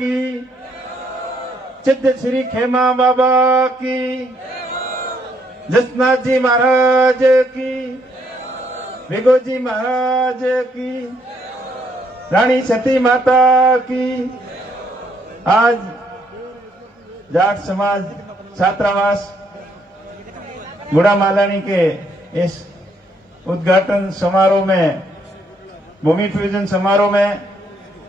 की, सिद्ध श्री खेमा बाबा की, जसनाथ जी महाराज की, भिगोजी महाराज की, रानी सती माता की। आज जाट समाज छात्रावास गुड़ा मालानी के इस उद्घाटन समारोह में, भूमि पूजन समारोह में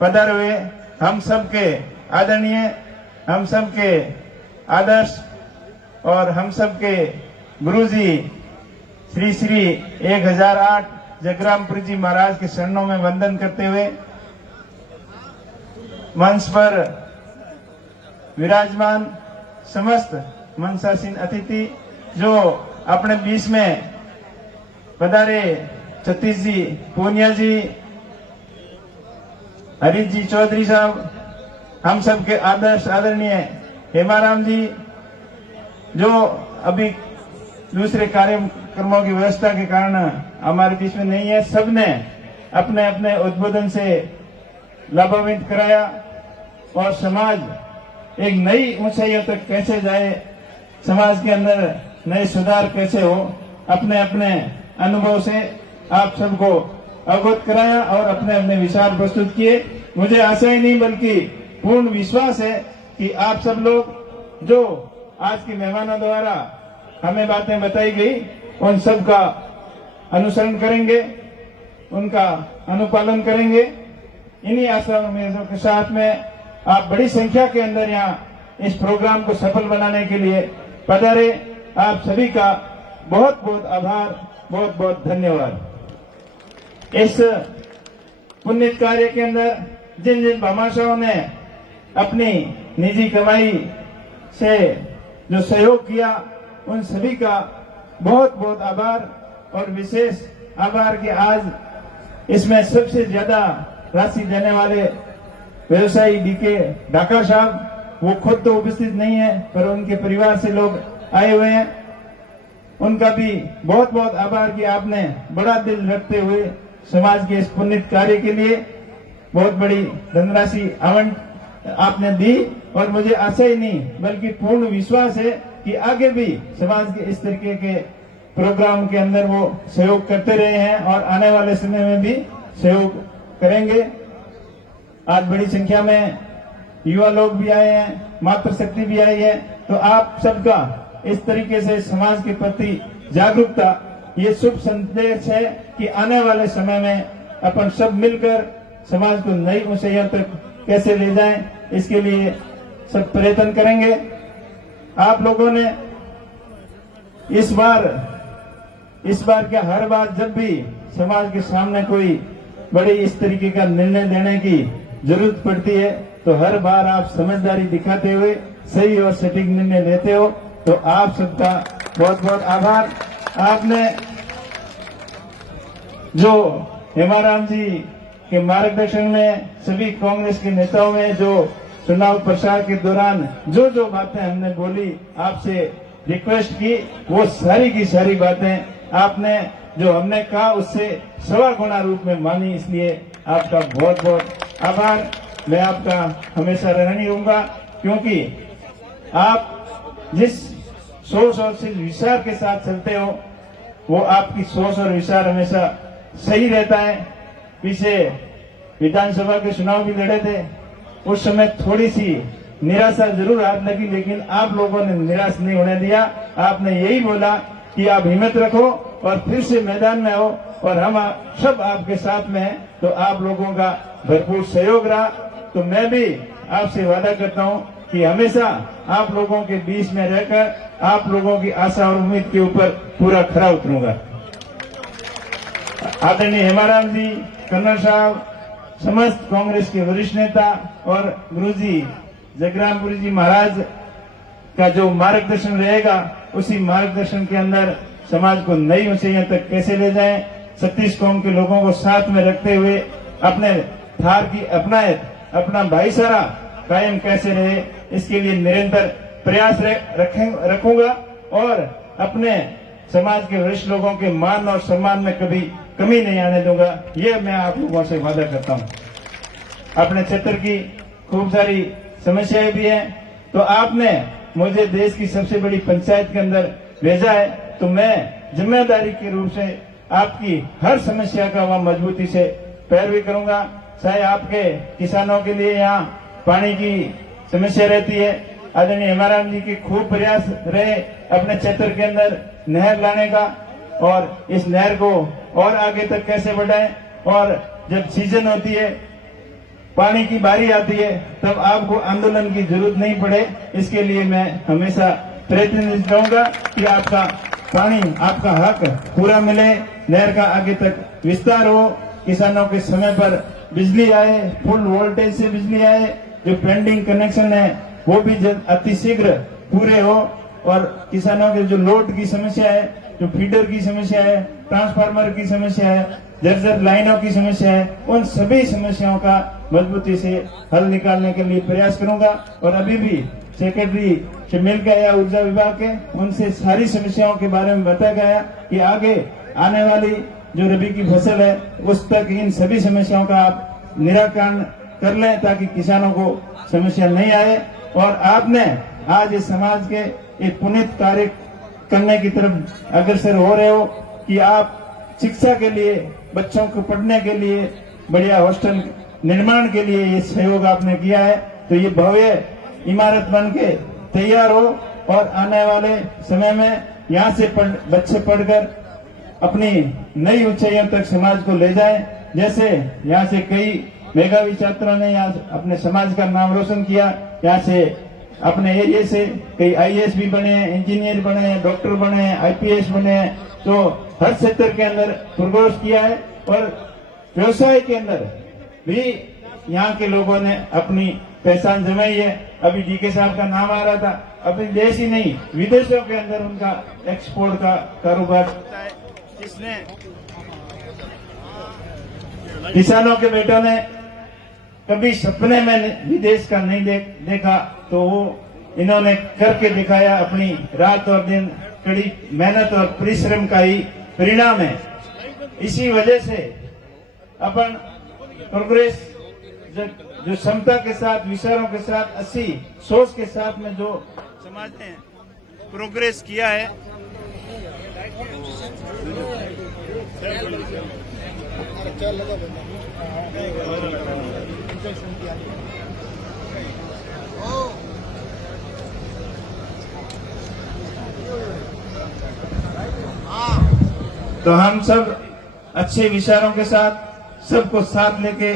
पधारे हुए हम सबके आदरणीय, हम सबके आदर्श और हम सबके गुरुजी श्री श्री 1008 जगरामपुरी जी महाराज के चरणों में वंदन करते हुए मंच पर विराजमान समस्त मंचासीन अतिथि जो अपने बीच में पधारे, सतीश जी पूनिया जी, हरीश जी चौधरी साहब, हम सबके आदर्श आदरणीय हेमाराम जी जो अभी दूसरे कार्यक्रमों की व्यवस्था के कारण हमारे बीच में नहीं है, सबने अपने अपने उद्बोधन से लाभान्वित कराया और समाज एक नई ऊंचाइयों तक कैसे जाए, समाज के अंदर नए सुधार कैसे हो, अपने अपने अनुभव से आप सबको अवगत कराया और अपने अपने विचार प्रस्तुत किए। मुझे आशा ही नहीं बल्कि पूर्ण विश्वास है कि आप सब लोग जो आज के मेहमानों द्वारा हमें बातें बताई गई उन सब का अनुसरण करेंगे, उनका अनुपालन करेंगे। इन्हीं आशा उम्मीदों के साथ में आप बड़ी संख्या के अंदर यहाँ इस प्रोग्राम को सफल बनाने के लिए पधारे। आप सभी का बहुत बहुत आभार, बहुत बहुत धन्यवाद। इस पुण्य कार्य के अंदर जिन जिन भामाशाहों ने अपनी निजी कमाई से जो सहयोग किया उन सभी का बहुत बहुत आभार और विशेष आभार कि आज इसमें सबसे ज्यादा राशि देने वाले व्यवसायी डीके ढाका साहब, वो खुद तो उपस्थित नहीं है पर उनके परिवार से लोग आए हुए हैं, उनका भी बहुत बहुत आभार कि आपने बड़ा दिल रखते हुए समाज के इस पुण्य कार्य के लिए बहुत बड़ी धनराशि आवंटन आपने दी। और मुझे आशा ही नहीं बल्कि पूर्ण विश्वास है कि आगे भी समाज के इस तरीके के प्रोग्राम के अंदर वो सहयोग करते रहे हैं और आने वाले समय में भी सहयोग करेंगे। आज बड़ी संख्या में युवा लोग भी आए हैं, मातृशक्ति भी आई है, तो आप सबका इस तरीके से समाज के प्रति जागरूकता ये शुभ संदेश है कि आने वाले समय में अपन सब मिलकर समाज को नई ऊंचाइयों तक कैसे ले जाएं, इसके लिए सब प्रयत्न करेंगे। आप लोगों ने इस बार क्या हर बार जब भी समाज के सामने कोई बड़े इस तरीके का निर्णय लेने की जरूरत पड़ती है तो हर बार आप समझदारी दिखाते हुए सही और सटीक निर्णय लेते हो, तो आप सबका बहुत बहुत आभार। आपने जो हेमाराम जी के मार्गदर्शन में सभी कांग्रेस के नेताओं में जो चुनाव प्रचार के दौरान जो जो बातें हमने बोली, आपसे रिक्वेस्ट की, वो सारी की सारी बातें आपने जो हमने कहा उससे 1.25 गुना रूप में मानी, इसलिए आपका बहुत बहुत आभार। मैं आपका हमेशा ऋणी रहूंगा क्योंकि आप जिस सोच और जिस विचार के साथ चलते हो वो आपकी सोच और विचार हमेशा सही रहता है। पीछे विधानसभा के चुनाव भी लड़े थे, उस समय थोड़ी सी निराशा जरूर हाथ लगी, लेकिन आप लोगों ने निराश नहीं होने दिया। आपने यही बोला कि आप हिम्मत रखो और फिर से मैदान में आओ और हम सब आपके साथ में हैं, तो आप लोगों का भरपूर सहयोग रहा। तो मैं भी आपसे वादा करता हूं कि हमेशा आप लोगों के बीच में रहकर आप लोगों की आशा और उम्मीद के ऊपर पूरा खरा उतरूंगा। आदरणीय हेमाराम जी, कर्नल साहब, समस्त कांग्रेस के वरिष्ठ नेता और गुरुजी जगरामपुरी जी महाराज का जो मार्गदर्शन रहेगा, उसी मार्गदर्शन के अंदर समाज को नई ऊंचाइयों तक कैसे ले जाएं, 36 कौम के लोगों को साथ में रखते हुए अपने थार की अपनायत, अपना भाईचारा कायम कैसे रहे, इसके लिए निरंतर प्रयास रखूंगा और अपने समाज के वरिष्ठ लोगों के मान और सम्मान में कभी कमी नहीं आने दूंगा। ये मैं आप लोगों से वादा करता हूं। अपने क्षेत्र की खूब सारी समस्याएं भी हैं। तो आपने मुझे देश की सबसे बड़ी पंचायत के अंदर भेजा है, तो मैं जिम्मेदारी के रूप से आपकी हर समस्या का वहां मजबूती से पैरवी करूंगा। चाहे आपके किसानों के लिए यहाँ पानी की समस्या रहती है, आदरणीय हेमाराम जी के खूब प्रयास रहे अपने क्षेत्र के अंदर नहर लाने का, और इस नहर को और आगे तक कैसे बढ़ाएं, और जब सीजन होती है, पानी की बारी आती है, तब आपको आंदोलन की जरूरत नहीं पड़े। इसके लिए मैं हमेशा प्रयत्न करूंगा कि आपका पानी, आपका हक पूरा मिले, नहर का आगे तक विस्तार हो, किसानों के समय पर बिजली आए, फुल वोल्टेज से बिजली आए, जो पेंडिंग कनेक्शन है वो भी अतिशीघ्र पूरे हो, और किसानों के जो लोड की समस्या है, जो फीडर की समस्या है, ट्रांसफार्मर की समस्या है, जर्जर लाइनों की समस्या है, उन सभी समस्याओं का मजबूती से हल निकालने के लिए प्रयास करूंगा। और अभी भी सेक्रेटरी से मिलकर आया ऊर्जा विभाग के, उनसे सारी समस्याओं के बारे में बताया गया कि आगे आने वाली जो रबी की फसल है उस तक इन सभी समस्याओं का आप निराकरण कर लें, ताकि किसानों को समस्या नहीं आए। और आपने आज इस समाज के एक पुनीत कार्य करने की तरफ अग्रसर हो रहे हो कि आप शिक्षा के लिए, बच्चों को पढ़ने के लिए, बढ़िया हॉस्टल निर्माण के लिए ये सहयोग आपने किया है। तो ये भव्य इमारत बन के तैयार हो, और आने वाले समय में यहाँ से बच्चे पढ़कर अपनी नई ऊंचाइयों तक समाज को ले जाएं। जैसे यहाँ से कई मेधावी छात्रों ने यहाँ अपने समाज का नाम रोशन किया, यहाँ से अपने एरिया से कई आईएएस भी बने, इंजीनियर बने, डॉक्टर बने, आईपीएस बने। तो हर क्षेत्र के अंदर प्रोग्रेस किया है, और व्यवसाय के अंदर भी यहाँ के लोगों ने अपनी पहचान जमाई है। अभी डीके साहब का नाम आ रहा था, अपने देश ही नहीं विदेशों के अंदर उनका एक्सपोर्ट का कारोबार होता है, जिसने किसानों के बेटों ने कभी सपने में विदेश का नहीं देखा, तो वो इन्होंने करके दिखाया। अपनी रात और दिन कड़ी मेहनत और परिश्रम का ही परिणाम है। इसी वजह से अपन प्रोग्रेस जो क्षमता के साथ, विचारों के साथ, अच्छी सोच के साथ में जो समाज ने प्रोग्रेस किया है, तो हम सब अच्छे विचारों के साथ सबको साथ लेके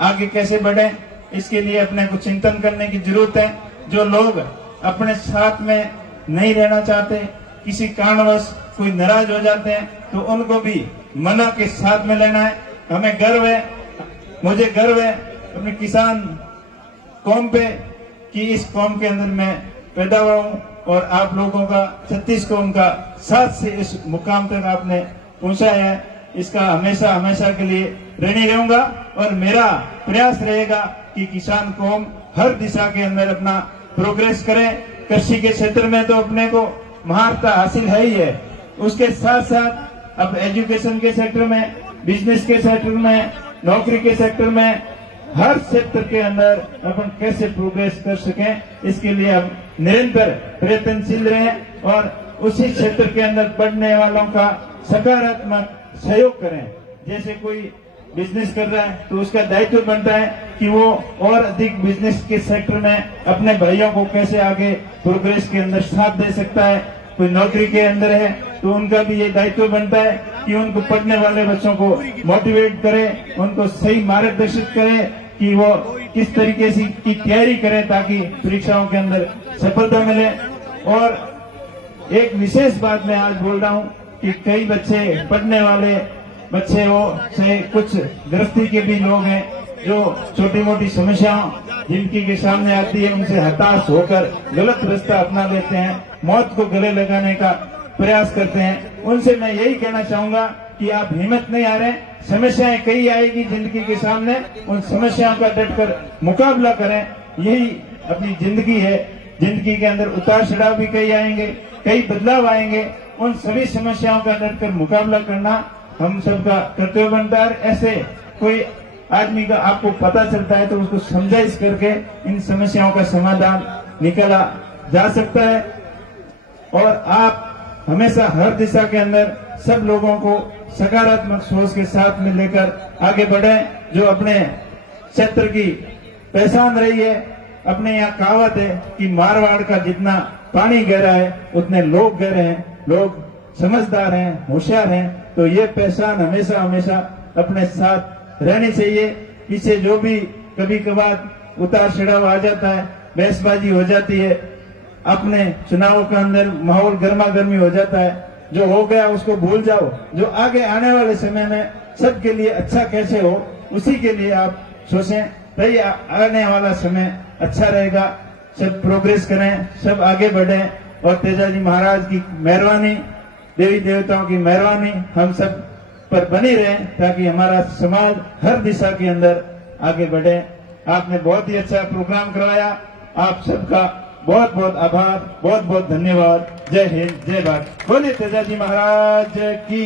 आगे कैसे बढ़े, इसके लिए अपने को चिंतन करने की जरूरत है। जो लोग अपने साथ में नहीं रहना चाहते, किसी कारणवश कोई नाराज हो जाते हैं, तो उनको भी मना के साथ में लेना है। हमें गर्व है, मुझे गर्व है अपने किसान कौम पे कि इस कौम के अंदर मैं पैदा हुआ हूँ, और आप लोगों का 36 कौम का साथ से इस मुकाम तक आपने पहुंचाया है। इसका हमेशा हमेशा के लिए ऋणी रहूंगा, और मेरा प्रयास रहेगा कि किसान कौम हर दिशा के अंदर अपना प्रोग्रेस करे। कृषि के क्षेत्र में तो अपने को महारता हासिल है ही है, उसके साथ साथ अब एजुकेशन के सेक्टर में, बिजनेस के सेक्टर में, नौकरी के सेक्टर में, हर क्षेत्र के अंदर अपन कैसे प्रोग्रेस कर सकें, इसके लिए हम निरंतर प्रयत्नशील रहें, और उसी क्षेत्र के अंदर पढ़ने वालों का सकारात्मक सहयोग करें। जैसे कोई बिजनेस कर रहा है तो उसका दायित्व बनता है कि वो और अधिक बिजनेस के सेक्टर में अपने भाइयों को कैसे आगे प्रोग्रेस के अंदर साथ दे सकता है। कोई नौकरी के अंदर है तो उनका भी ये दायित्व बनता है कि उनको पढ़ने वाले बच्चों को मोटिवेट करे, उनको सही मार्गदर्शित करे कि वो किस तरीके से की तैयारी करें ताकि परीक्षाओं के अंदर सफलता मिले। और एक विशेष बात मैं आज बोल रहा हूँ कि कई बच्चे, पढ़ने वाले बच्चे हो, चाहे कुछ गृहस्थी के भी लोग हैं जो छोटी मोटी समस्याओं जिनकी के सामने आती है उनसे हताश होकर गलत रास्ता अपना लेते हैं, मौत को गले लगाने का प्रयास करते हैं। उनसे मैं यही कहना चाहूंगा कि आप हिम्मत नहीं हारें। समस्याएं कई आएगी जिंदगी के सामने, उन समस्याओं का डटकर मुकाबला करें। यही अपनी जिंदगी है। जिंदगी के अंदर उतार चढ़ाव भी कई आएंगे, कई बदलाव आएंगे। उन सभी समस्याओं का डटकर मुकाबला करना हम सबका कर्तव्य बनता है। ऐसे कोई आदमी का आपको पता चलता है तो उसको समझाइश करके इन समस्याओं का समाधान निकाला जा सकता है। और आप हमेशा हर दिशा के अंदर सब लोगों को सकारात्मक सोच के साथ में लेकर आगे बढ़े। जो अपने क्षेत्र की पहचान रही है, अपने यहाँ कहावत है कि मारवाड़ का जितना पानी गहरा है उतने लोग गहरे हैं, लोग समझदार हैं, होशियार हैं। तो ये पहचान हमेशा हमेशा अपने साथ रहनी चाहिए। पीछे जो भी कभी कभार उतार चढ़ाव आ जाता है, बहसबाजी हो जाती है, अपने चुनाव के अंदर माहौल गर्मा गर्मी हो जाता है, जो हो गया उसको भूल जाओ। जो आगे आने वाले समय में सबके लिए अच्छा कैसे हो, उसी के लिए आप सोचें, तभी आने वाला समय अच्छा रहेगा। सब प्रोग्रेस करें, सब आगे बढ़ें और तेजाजी महाराज की मेहरबानी, देवी देवताओं की मेहरबानी हम सब पर बनी रहे, ताकि हमारा समाज हर दिशा के अंदर आगे बढ़े। आपने बहुत ही अच्छा प्रोग्राम करवाया, आप सबका बहुत बहुत आभार, बहुत बहुत धन्यवाद। जय हिंद, जय भारत। बोलिए तेजाजी महाराज की।